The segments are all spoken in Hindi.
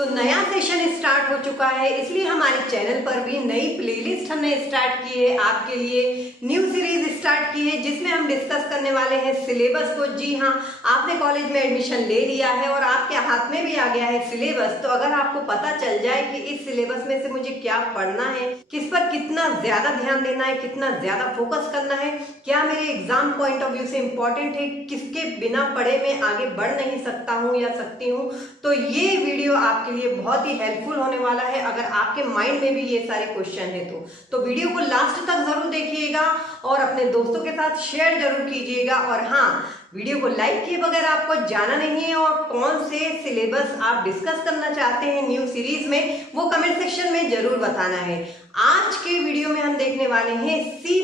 तो नया सेशन स्टार्ट हो चुका है, इसलिए हमारे चैनल पर भी नई प्लेलिस्ट हमने स्टार्ट की है आपके लिए। न्यू सीरीज स्टार्ट की है जिसमें हम डिस्कस करने वाले हैं सिलेबस को। जी हाँ, आपने कॉलेज में एडमिशन ले लिया है और आपके हाथ में भी आ गया है सिलेबस। तो अगर आपको पता चल जाए कि इस सिलेबस में से मुझे क्या पढ़ना है, किस पर कितना ज्यादा ध्यान देना है, कितना ज्यादा फोकस करना है, क्या मेरे एग्जाम पॉइंट ऑफ व्यू से इंपॉर्टेंट है, किसके बिना पढ़े मैं आगे बढ़ नहीं सकता हूँ या सकती हूँ, तो ये वीडियो आपके लिए बहुत ही हेल्पफुल होने वाला है। अगर आपके माइंड में भी ये सारे क्वेश्चन है तो वीडियो को लास्ट तक जरूर देखिएगा और अपने दोस्तों के साथ शेयर जरूर कीजिएगा। और हाँ, वीडियो को लाइक किए बगैर आपको जाना नहीं है और कौन से सिलेबस आप डिस्कस करना चाहते हैं न्यू सीरीज में, वो कमेंट सेक्शन में जरूर बताना है। आज के वीडियो में हम देखने वाले हैं C++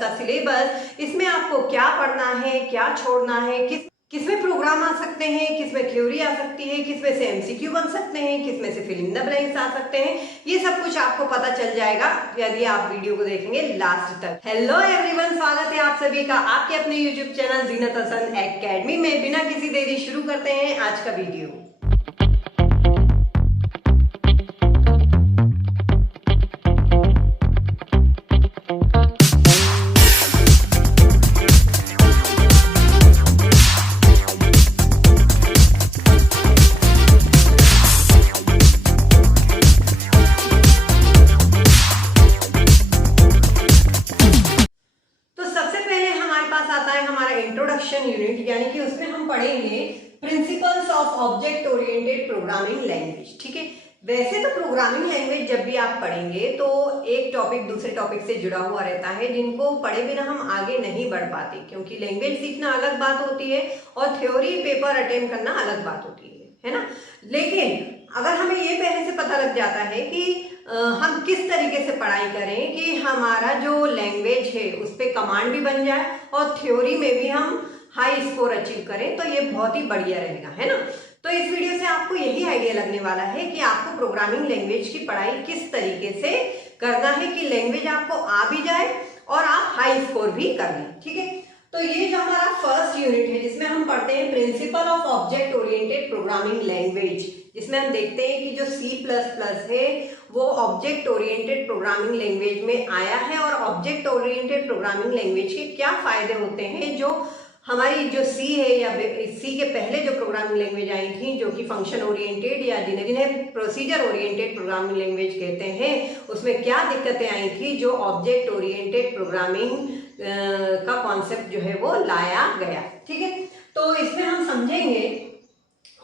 का सिलेबस। इसमें आपको क्या पढ़ना है, क्या छोड़ना है, किसमें प्रोग्राम आ सकते हैं, किसमें थ्योरी आ सकती है, किसमें से एमसीक्यू बन सकते हैं, किसमें से फिल इन द ब्लैंक्स आ सकते हैं, ये सब कुछ आपको पता चल जाएगा यदि आप वीडियो को देखेंगे लास्ट तक। हेलो एवरीवन, स्वागत है आप सभी का आपके अपने यूट्यूब चैनल जीनत हसन एकेडमी में। बिना किसी देरी शुरू करते हैं आज का वीडियो। इंट्रोडक्शन यूनिट, यानी कि उसमें हम पढ़ेंगे principles of object oriented programming language. ठीक है, वैसे तो प्रोग्रामिंग लैंग्वेज जब भी आप पढ़ेंगे तो एक टॉपिक दूसरे टॉपिक से जुड़ा हुआ रहता है, जिनको पढ़े बिना हम आगे नहीं बढ़ पाते, क्योंकि लैंग्वेज सीखना अलग बात होती है और थ्योरी पेपर अटेम्प्ट करना अलग बात होती है ना। लेकिन अगर हमें ये पहले से पता लग जाता है कि हम किस तरीके से पढ़ाई करें कि हमारा जो लैंग्वेज है उस पर कमांड भी बन जाए और थ्योरी में भी हम हाई स्कोर अचीव करें, तो ये बहुत ही बढ़िया रहेगा, है ना। तो इस वीडियो से आपको यही आइडिया लगने वाला है कि आपको प्रोग्रामिंग लैंग्वेज की पढ़ाई किस तरीके से करना है कि लैंग्वेज आपको आ भी जाए और आप हाई स्कोर भी कर लें। ठीक है, तो ये जो हमारा फर्स्ट यूनिट है जिसमें हम पढ़ते हैं principle of object oriented programming language, जिसमें हम देखते हैं कि जो C++ है वो ऑब्जेक्ट ओरिएंटेड प्रोग्रामिंग लैंग्वेज में आया है और ऑब्जेक्ट ओरिएंटेड प्रोग्रामिंग लैंग्वेज के क्या फायदे होते हैं। जो हमारी जो C है या C के पहले जो प्रोग्रामिंग लैंग्वेज आई थी जो कि फंक्शन ओरिएंटेड या जिन्हें प्रोसीजर ओरिएंटेड प्रोग्रामिंग लैंग्वेज कहते हैं, उसमें क्या दिक्कतें आई थी जो ऑब्जेक्ट ओरिएंटेड प्रोग्रामिंग का कॉन्सेप्ट जो है वो लाया गया। ठीक है, तो इसमें हम समझेंगे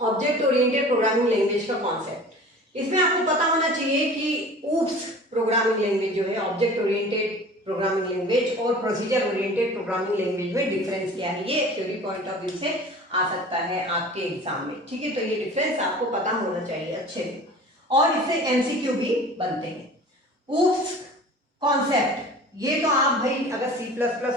ऑब्जेक्ट ओरिएंटेड प्रोग्रामिंग लैंग्वेज का कॉन्सेप्ट। इसमें आपको पता होना चाहिए कि ऊप्स प्रोग्रामिंग लैंग्वेज जो है ऑब्जेक्ट ओरिएंटेड प्रोग्रामिंग लैंग्वेज और प्रोसीजर ओरिएंटेड प्रोग्रामिंग लैंग्वेज में डिफरेंस क्या है, ये थ्योरी पॉइंट ऑफ व्यू से आ सकता है आपके एग्जाम में। ठीक है, तो ये डिफरेंस आपको पता होना चाहिए अच्छे से, और इससे एमसीक्यू भी बनते हैं। ऊप्स कॉन्सेप्ट, ये तो आप भाई अगर C++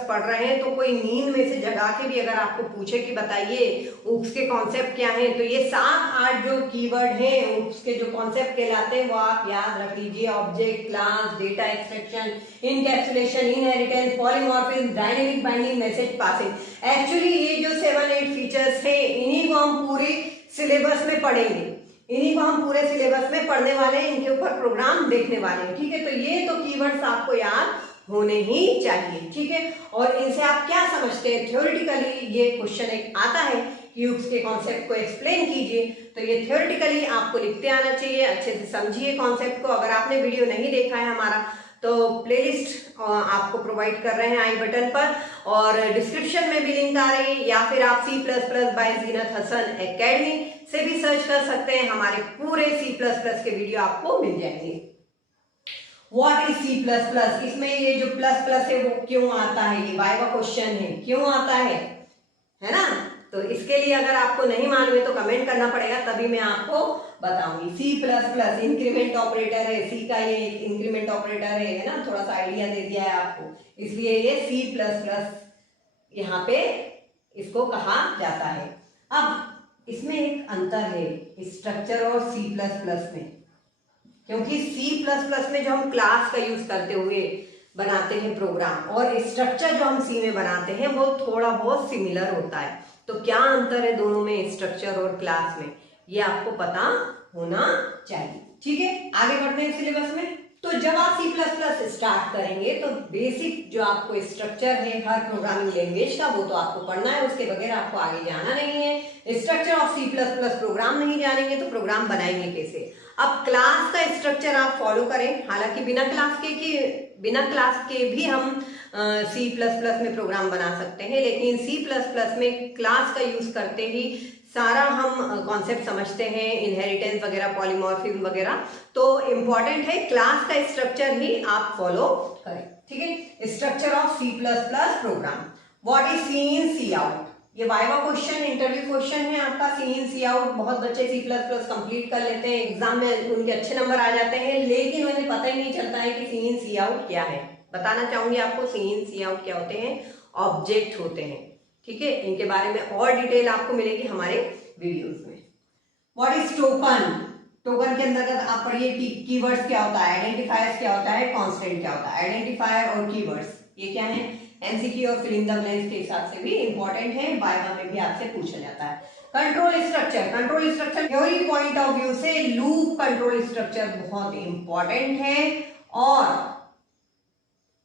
पढ़ रहे हैं तो कोई नींद में से जगा के भी अगर आपको पूछे कि बताइए ऊप्स के कॉन्सेप्ट क्या हैं, तो ये 7-8 जो कीवर्ड हैं ऊप्स के जो कॉन्सेप्ट कहलाते हैं वो आप याद रख लीजिए। Object, class, data extraction, encapsulation, inheritance, polymorphism, dynamic binding, message passing. Actually ये जो 7-8 फीचर्स हैं इन्हीं को हम पूरे सिलेबस में पढ़ेंगे, इन्हीं को हम पूरे सिलेबस में पढ़ने वाले हैं, इनके ऊपर प्रोग्राम देखने वाले हैं। ठीक है, तो ये तो कीवर्ड्स आपको याद होने ही चाहिए। ठीक है, और इनसे आप क्या समझते हैं थ्योरेटिकली, ये क्वेश्चन एक आता है कि ऊप्स के कॉन्सेप्ट को एक्सप्लेन कीजिए, तो ये थ्योरेटिकली आपको लिखते आना चाहिए। अच्छे से समझिए कॉन्सेप्ट को। अगर आपने वीडियो नहीं देखा है हमारा तो प्लेलिस्ट आपको प्रोवाइड कर रहे हैं आई बटन पर, और डिस्क्रिप्शन में भी लिंक आ रही है, या फिर आप C++ बाय जीनत हसन एकेडमी से भी सर्च कर सकते हैं। हमारे पूरे C++ के वीडियो आपको मिल जाएंगे। What is C++? इसमें ये जो प्लस प्लस है वो क्यों आता है, ये वाइवा क्वेश्चन है, क्यों आता है ना। तो इसके लिए अगर आपको नहीं मालूम है तो कमेंट करना पड़ेगा, तभी मैं आपको बताऊंगी। C++ इंक्रीमेंट ऑपरेटर है, C का ये इंक्रीमेंट ऑपरेटर है ना, थोड़ा सा आइडिया दे दिया है आपको, इसलिए ये C++ यहाँ पे इसको कहा जाता है। अब इसमें एक अंतर है स्ट्रक्चर और C++ में, क्योंकि C++ में जो हम क्लास का यूज करते हुए बनाते हैं प्रोग्राम और स्ट्रक्चर जो हम C में बनाते हैं वो थोड़ा बहुत सिमिलर होता है। तो क्या अंतर है दोनों में, स्ट्रक्चर और क्लास में, ये आपको पता होना चाहिए। ठीक है, आगे बढ़ते हैं सिलेबस में। तो जब आप C++ स्टार्ट करेंगे तो बेसिक जो आपको स्ट्रक्चर है हर प्रोग्रामिंग लैंग्वेज का वो तो आपको पढ़ना है, उसके बगैर आपको आगे जाना नहीं है। स्ट्रक्चर ऑफ C++ प्रोग्राम नहीं जानेंगे तो प्रोग्राम बनाएंगे कैसे। अब क्लास का स्ट्रक्चर आप फॉलो करें, हालांकि बिना क्लास के भी हम C++ में प्रोग्राम बना सकते हैं, लेकिन C++ में क्लास का यूज करते ही सारा हम कॉन्सेप्ट समझते हैं, इनहेरिटेंस वगैरह, पॉलीमॉर्फिज्म वगैरह, तो इम्पॉर्टेंट है क्लास का स्ट्रक्चर ही आप फॉलो करें। ठीक है, structure of C++ program. What is C in C out, ये वाइवा क्वेश्चन, इंटरव्यू क्वेश्चन है आपका। सी इन सी आउट बहुत बच्चे C++ कंप्लीट कर लेते हैं, एग्जाम में उनके अच्छे नंबर आ जाते हैं, लेकिन उन्हें पता ही नहीं चलता है कि सी इन सी आउट क्या है। बताना चाहूंगी आपको सी इन सी आउट क्या होते हैं, ऑब्जेक्ट होते हैं। ठीक है, इनके बारे में और डिटेल आपको मिलेगी हमारे वीडियोस में। व्हाट इज टोकन, टोकन के अंतर्गत आप पढ़िए कीवर्ड्स क्या होता है, आइडेंटिफायर्स क्या होता है, कांस्टेंट क्या होता है। आइडेंटिफायर और कीवर्ड्स ये क्या है, एमसीक्यू और फिल इन द ब्लैंक्स के हिसाब से भी इंपॉर्टेंट है, वाइवा में भी आपसे पूछा जाता है। Control structure, control structure theory point of view से लूप कंट्रोल स्ट्रक्चर बहुत इंपॉर्टेंट है, और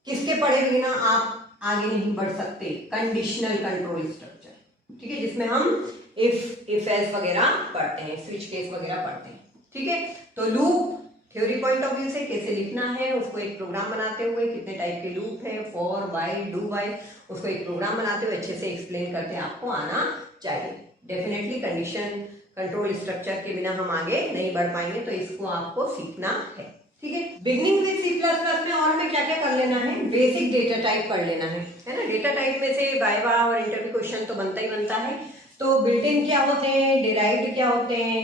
किसके पढ़े बिना आप आगे नहीं बढ़ सकते। कंडीशनल कंट्रोल स्ट्रक्चर, ठीक है, जिसमें हम इफ एल्स वगैरह पढ़ते हैं, स्विच केस वगैरह पढ़ते हैं। ठीक है, तो loop theory point of view से कैसे लिखना है, उसको एक प्रोग्राम बनाते हुए, कितने टाइप के लूप है, फॉर, व्हाइल, डू व्हाइल, उसको एक प्रोग्राम बनाते हुए अच्छे से एक्सप्लेन करते आपको आना चाहिए। डेफिनेटली कंडीशन कंट्रोल स्ट्रक्चर के बिना हम आगे नहीं बढ़ पाएंगे, तो इसको आपको सीखना है। ठीक है, बिगनिंग विद C++ में और हमें क्या क्या कर लेना है, बेसिक डेटा टाइप पढ़ लेना है ना। डेटा टाइप में से वाइवा और इंटरव्यू क्वेश्चन तो बनता ही बनता है। तो बिल्ट इन क्या होते हैं, डिराइव्ड क्या होते हैं,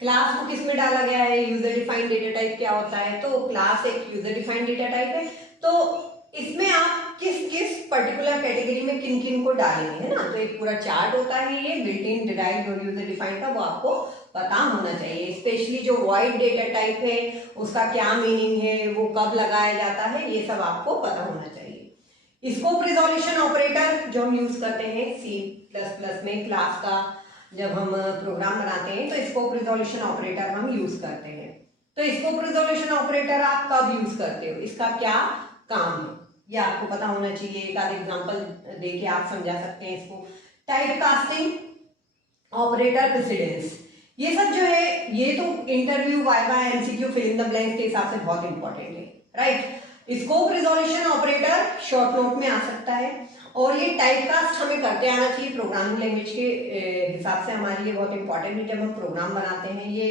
क्लास को किस में डाला गया है, यूजर डिफाइंड डेटा टाइप क्या होता है। तो क्लास एक यूजर डिफाइंड डेटा टाइप है, तो इसमें आप किस किस पर्टिकुलर कैटेगरी में किन किन को डालेंगे, है ना। तो एक पूरा चार्ट होता है ये बिल्ट इन, डिराइव्ड और यूजर डिफाइंड का, वो आपको पता होना चाहिए। स्पेशली जो वॉइड डेटा टाइप है उसका क्या मीनिंग है, वो कब लगाया जाता है, ये सब आपको पता होना चाहिए। स्कोप रिजोल्यूशन ऑपरेटर जो हम यूज करते हैं C++ में, क्लास का जब हम प्रोग्राम बनाते हैं तो स्कोप रिजोल्यूशन ऑपरेटर हम यूज करते हैं। तो स्कोप रिजोल्यूशन ऑपरेटर आप कब यूज करते हो, इसका क्या काम है, ये आपको पता होना चाहिए। एक आध एग्जांपल देके आप समझा सकते हैं इसको। टाइप कास्टिंग, ऑपरेटर प्रेसिडेंस, ये सब जो है ये तो interview, viva, MCQ, fill in the blanks के हिसाब से बहुत इंपॉर्टेंट है, right. Scope resolution operator short note में आ सकता है, और ये टाइप कास्ट हमें करते आना चाहिए प्रोग्रामिंग लैंग्वेज के हिसाब से, हमारे लिए बहुत इंपॉर्टेंट है। जब हम प्रोग्राम बनाते हैं ये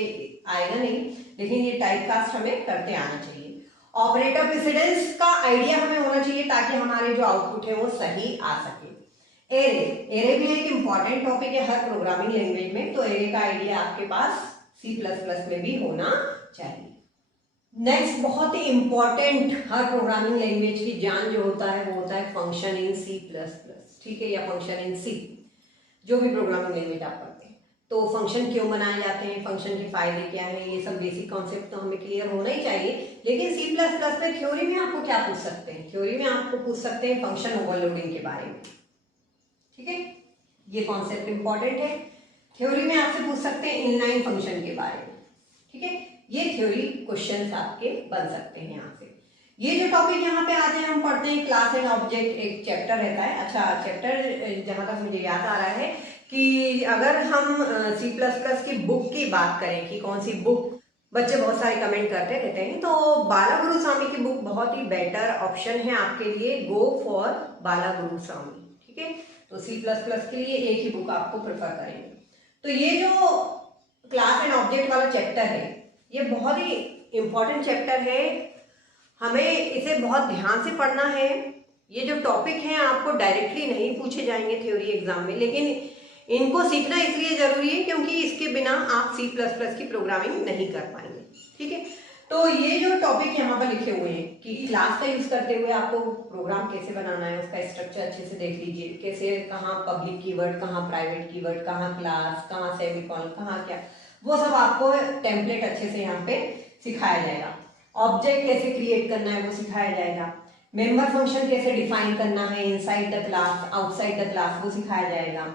आएगा नहीं, लेकिन ये टाइप कास्ट हमें करते आना चाहिए। ऑपरेटर प्रेसिडेंस का आइडिया हमें होना चाहिए ताकि हमारे जो आउटपुट है वो सही आ सके। एरे, एरे भी एक इंपॉर्टेंट टॉपिक है हर प्रोग्रामिंग लैंग्वेज में, तो एरे का आइडिया आपके पास C++ में भी होना चाहिए। नेक्स्ट बहुत ही इंपॉर्टेंट हर प्रोग्रामिंग लैंग्वेज की जान जो होता है वो होता है फंक्शन इन C++, ठीक है, या फंक्शन इन C, जो भी प्रोग्रामिंग लैंग्वेज आप पढ़ते हैं। तो फंक्शन क्यों बनाए जाते हैं, फंक्शन के फायदे क्या है, ये सब बेसिक कॉन्सेप्ट तो हमें क्लियर होना ही चाहिए। लेकिन C++ में थ्योरी में आपको क्या पूछ सकते हैं, थ्योरी में आपको पूछ सकते हैं फंक्शन ओवरलोडिंग के बारे में। ठीक है, ये कॉन्सेप्ट इंपॉर्टेंट है। थ्योरी में आपसे पूछ सकते हैं इनलाइन फंक्शन के बारे में। ठीक है, ये थ्योरी क्वेश्चंस आपके बन सकते हैं यहाँ से। ये जो टॉपिक यहाँ पे आते हैं हम पढ़ते हैं क्लास एंड ऑब्जेक्ट, एक चैप्टर रहता है। अच्छा, चैप्टर जहां तक मुझे याद आ रहा है कि अगर हम C++ की बुक की बात करें कि कौन सी बुक, बच्चे बहुत सारे कमेंट करते रहते हैं, तो बाला गुरुस्वामी की बुक बहुत ही बेटर ऑप्शन है आपके लिए। गो फॉर बाला गुरुस्वामी। ठीक है, तो C++ के लिए एक ही बुक आपको प्रेफर करेंगे। तो ये जो क्लास एंड ऑब्जेक्ट वाला चैप्टर है ये बहुत ही इंपॉर्टेंट चैप्टर है, हमें इसे बहुत ध्यान से पढ़ना है। ये जो टॉपिक हैं आपको डायरेक्टली नहीं पूछे जाएंगे थ्योरी एग्जाम में, लेकिन इनको सीखना इसलिए जरूरी है क्योंकि इसके बिना आप C++ की प्रोग्रामिंग नहीं कर पाएंगे। ठीक है, तो ये जो टॉपिक यहाँ पर लिखे हुए हैं कि क्लास का यूज करते हुए आपको प्रोग्राम कैसे बनाना है, उसका स्ट्रक्चर अच्छे से देख लीजिए, कैसे कहाँ पब्लिक कीवर्ड, कहाँ प्राइवेट कीवर्ड, कहाँ क्लास, कहाँ सेमीकोलन, कहाँ क्या, वो सब आपको टेम्पलेट अच्छे से यहाँ पे सिखाया जाएगा। ऑब्जेक्ट कैसे क्रिएट करना है वो सिखाया जाएगा। मेंबर फंक्शन कैसे डिफाइन करना है, inside the class, outside the class, वो सिखाया जाएगा।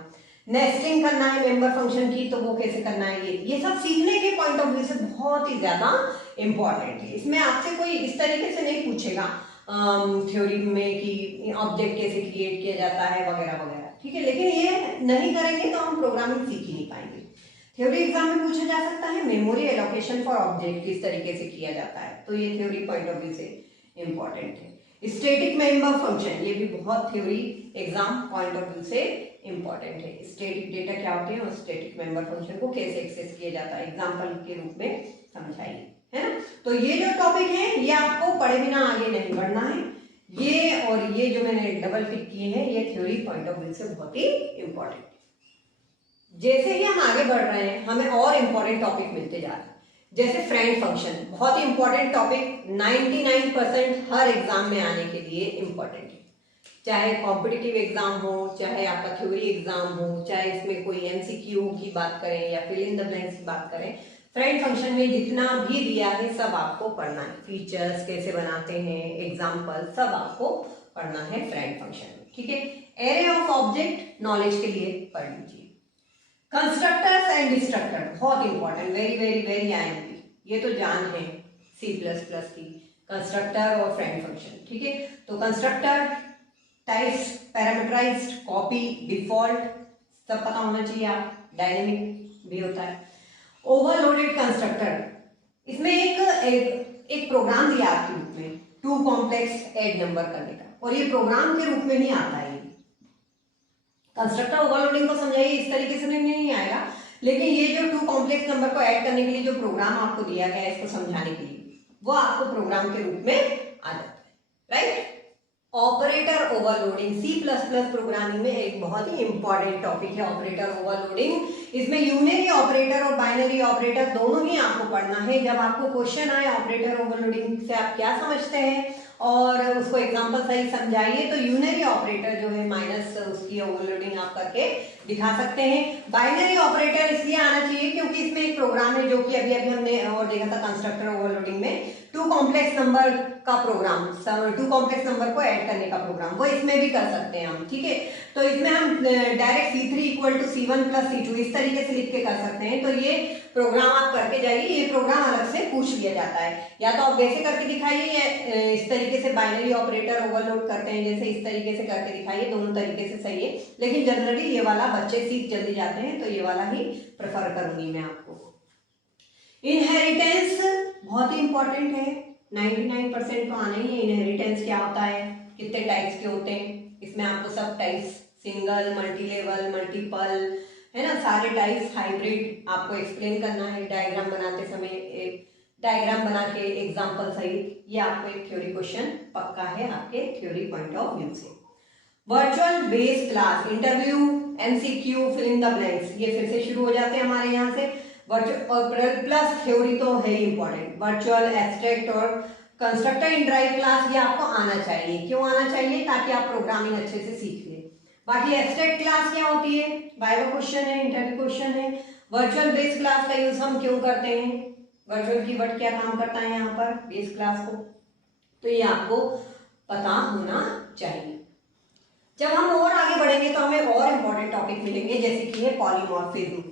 नेस्टिंग करना है मेंबर फंक्शन की तो वो कैसे करना है, ये सब सीखने के पॉइंट ऑफ व्यू से बहुत ही ज्यादा इंपॉर्टेंट है। इसमें आपसे कोई इस तरीके से नहीं पूछेगा थ्योरी में कि ऑब्जेक्ट कैसे क्रिएट किया जाता है वगैरह वगैरह, ठीक है, लेकिन ये नहीं करेंगे तो हम प्रोग्रामिंग सीख ही नहीं पाएंगे। थ्योरी एग्जाम में पूछा जा सकता है मेमोरी एलोकेशन फॉर ऑब्जेक्ट किस तरीके से किया जाता है, तो ये थ्योरी पॉइंट ऑफ व्यू से इंपॉर्टेंट है। स्टैटिक मेंबर फंक्शन, ये भी बहुत theory exam point of view से इंपॉर्टेंट है। स्टैटिक डेटा क्या होते हैं और स्टैटिक मेंबर फंक्शन को कैसे एक्सेस किया जाता है एग्जाम्पल के रूप में समझाइए, है ना। तो ये जो टॉपिक है ये आपको पढ़े बिना आगे नहीं बढ़ना है। ये और ये जो मैंने डबल टिक किए हैं ये थ्योरी पॉइंट ऑफ व्यू से बहुत ही इंपॉर्टेंट है। जैसे ही हम आगे बढ़ रहे हैं हमें और इंपॉर्टेंट टॉपिक मिलते जा रहे हैं, जैसे फ्रेंड फंक्शन, बहुत ही इंपॉर्टेंट टॉपिक, 99% हर एग्जाम में आने के लिए इंपॉर्टेंट है। चाहे कॉम्पिटिटिव एग्जाम हो, चाहे आपका थ्योरी एग्जाम हो, चाहे इसमें कोई एमसीक्यू की बात करें या फिल इन द ब्लैंक्स की बात करें, फ्रेंड फंक्शन में जितना भी दिया है सब आपको पढ़ना है। फीचर्स कैसे बनाते हैं, एग्जाम्पल सब आपको पढ़ना है फ्रेंड फंक्शन में, ठीक है। एरे ऑफ ऑब्जेक्ट नॉलेज के लिए पढ़ लीजिए। कंस्ट्रक्टर्स एंड डिस्ट्रक्टर बहुत important, very very very IMP, ये तो जान है C++ की, कंस्ट्रक्टर और फ्रेंड फंक्शन, ठीक है। तो constructor types, parameterized, copy, default सब पता होना चाहिए आप, डायनेमिक भी होता है। ओवरलोडेड कंस्ट्रक्टर, इसमें एक प्रोग्राम दिया आपके रूप में टू कॉम्प्लेक्स ऐड नंबर करने का, और ये प्रोग्राम के रूप में नहीं आता है। कंस्ट्रक्टर ओवरलोडिंग को समझाइए इस तरीके से नहीं आएगा, लेकिन ये जो टू कॉम्प्लेक्स नंबर को ऐड करने के लिए जो प्रोग्राम आपको दिया गया है इसको समझाने के लिए, वो आपको प्रोग्राम के रूप में आ जाता है, right. Operator overloading, C++ programming में एक बहुत ही इंपॉर्टेंट टॉपिक है ऑपरेटर ओवरलोडिंग। इसमें यूनरी ऑपरेटर और बाइनरी ऑपरेटर दोनों ही आपको पढ़ना है। जब आपको क्वेश्चन आए ऑपरेटर ओवरलोडिंग से आप क्या समझते हैं और उसको एग्जांपल सही समझाइए, तो यूनरी ऑपरेटर जो है माइनस उसकी ओवरलोडिंग आप करके दिखा सकते हैं। बाइनरी ऑपरेटर इसलिए आना चाहिए क्योंकि इसमें एक प्रोग्राम है जो कि अभी हमने और देखा था कंस्ट्रक्टर ओवरलोडिंग में, टू कॉम्प्लेक्स नंबर का प्रोग्राम, टू कॉम्प्लेक्स नंबर को ऐड करने का प्रोग्राम, वो इसमें भी कर सकते हैं हम, ठीक है। तो इसमें हम डायरेक्ट C3 = C1 + C2 इस तरीके से लिख के कर सकते हैं। तो ये प्रोग्राम आप करके जाइए, ये प्रोग्राम अलग से पूछ लिया जाता है, या तो आप वैसे करके दिखाइए या इस तरीके से बाइनरी ऑपरेटर ओवरलोड करते हैं जैसे इस तरीके से करके दिखाइए, दोनों तरीके से सही है, लेकिन जनरली ये वाला बच्चे सीख जल्दी जाते हैं तो ये वाला ही प्रेफर करूंगी मैं आपको। इनहेरिटेंस बहुत ही इंपॉर्टेंट है, 99% तो आना ही है। इनहेरिटेंस क्या होता है, कितने टाइप्स के होते हैं, इसमें आपको सब types, single, multi level, multiple, है ना, सारे टाइप्स, हाइब्रिड आपको एक्सप्लेन करना है डायग्राम बनाते समय, एक डायग्राम बना के एग्जाम्पल सहित। ये आपको एक थ्योरी क्वेश्चन पक्का है आपके थ्योरी पॉइंट ऑफ व्यू से। Virtual base class, interview, MCQ, fill in the blanks, ये फिर से शुरू हो जाते हैं हमारे यहाँ से। वर्चुअल और प्लस थ्योरी तो है ही इंपॉर्टेंट, वर्चुअल, एब्स्ट्रैक्ट और कंस्ट्रक्टर इन ड्राइव क्लास, ये आपको आना चाहिए। क्यों आना चाहिए, ताकि आप प्रोग्रामिंग अच्छे से सीख लें। बाकी एब्स्ट्रैक्ट क्लास क्या होती है, वाइवा क्वेश्चन है, इंटरव्यू क्वेश्चन है। वर्चुअल बेस क्लास का यूज हम क्यों करते हैं, वर्चुअल कीवर्ड क्या काम करता है यहाँ पर बेस क्लास को, तो ये आपको पता होना चाहिए। जब हम और आगे बढ़ेंगे तो हमें और इंपॉर्टेंट टॉपिक मिलेंगे, जैसे कि है polymorphism,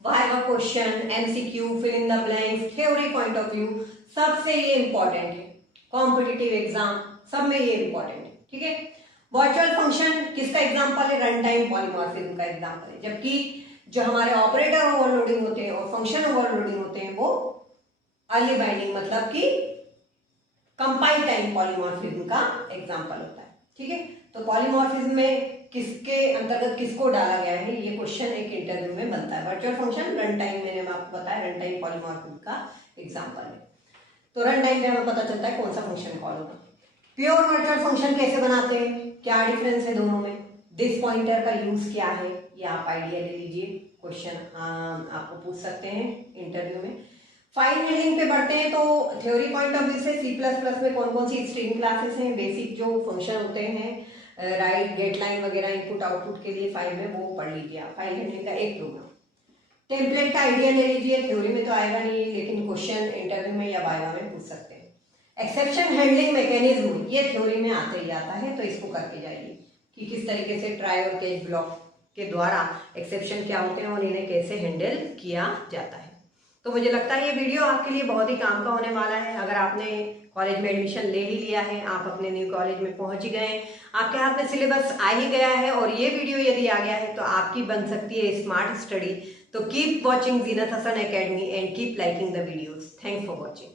viva question, MCQ, fill in the blanks, theory point of view, सबसे ये इंपॉर्टेंट है। कॉम्पिटिटिव एग्जाम सब में ये इंपॉर्टेंट है, ठीक है। वर्चुअल फंक्शन किसका एग्जांपल है, रन टाइम पॉलीमॉर्फिज्म का एग्जांपल है, जबकि जो हमारे ऑपरेटर ओवरलोडिंग होते हैं और फंक्शन ओवरलोडिंग होते हैं वो अर्ली बाइंडिंग मतलब कि कंपाइल टाइम पॉलीमॉर्फिज्म का एग्जांपल होता है, ठीक है। तो पॉलीमॉर्फिज्म में किसके अंतर्गत किसको डाला गया है, ये क्वेश्चन एक इंटरव्यू में बनता है। वर्चुअल फंक्शन, रन टाइम, मैंने आपको बताया रन टाइम पॉलीमॉर्फिज्म का एग्जांपल है। तो रन टाइम में हमें पता चलता है कौन सा फंक्शन कॉल होगा। प्योर वर्चुअल फंक्शन कैसे बनाते हैं, क्या डिफरेंस है दोनों में, दिस पॉइंटर का यूज क्या है, ये आप आइडिया ले लीजिए, क्वेश्चन आपको पूछ सकते हैं इंटरव्यू में। फाइल हैंडलिंग पे बढ़ते हैं तो थ्योरी पॉइंट ऑफ व्यू से C++ में कौन कौन सी स्ट्रिंग क्लासेस हैं, बेसिक जो फंक्शन होते हैं, राइट, गेट लाइन वगैरह इनपुट आउटपुट के लिए फाइल में, वो पढ़ लीजिए आप, फाइल हैंडलिंग का एक प्रोग्राम। टेम्पलेट का आइडिया ले लीजिए, थ्योरी में तो आएगा नहीं लेकिन क्वेश्चन इंटरव्यू में या वाइवा में पूछ सकते हैं। एक्सेप्शन हैंडलिंग मैकेनिज्म, ये थ्योरी में आते ही आता है, तो इसको करके जाइए कि किस तरीके से ट्राई और कैच ब्लॉक के द्वारा एक्सेप्शन क्या होते हैं और इन्हें कैसे हैंडल किया जाता है। तो मुझे लगता है ये वीडियो आपके लिए बहुत ही काम का होने वाला है। अगर आपने कॉलेज में एडमिशन ले ही लिया है, आप अपने न्यू कॉलेज में पहुंच ही गए, आपके हाथ में सिलेबस आ ही गया है और ये वीडियो यदि आ गया है तो आपकी बन सकती है स्मार्ट स्टडी। तो keep watching Zeenat Hasan academy and keep liking the videos. Thanks for watching.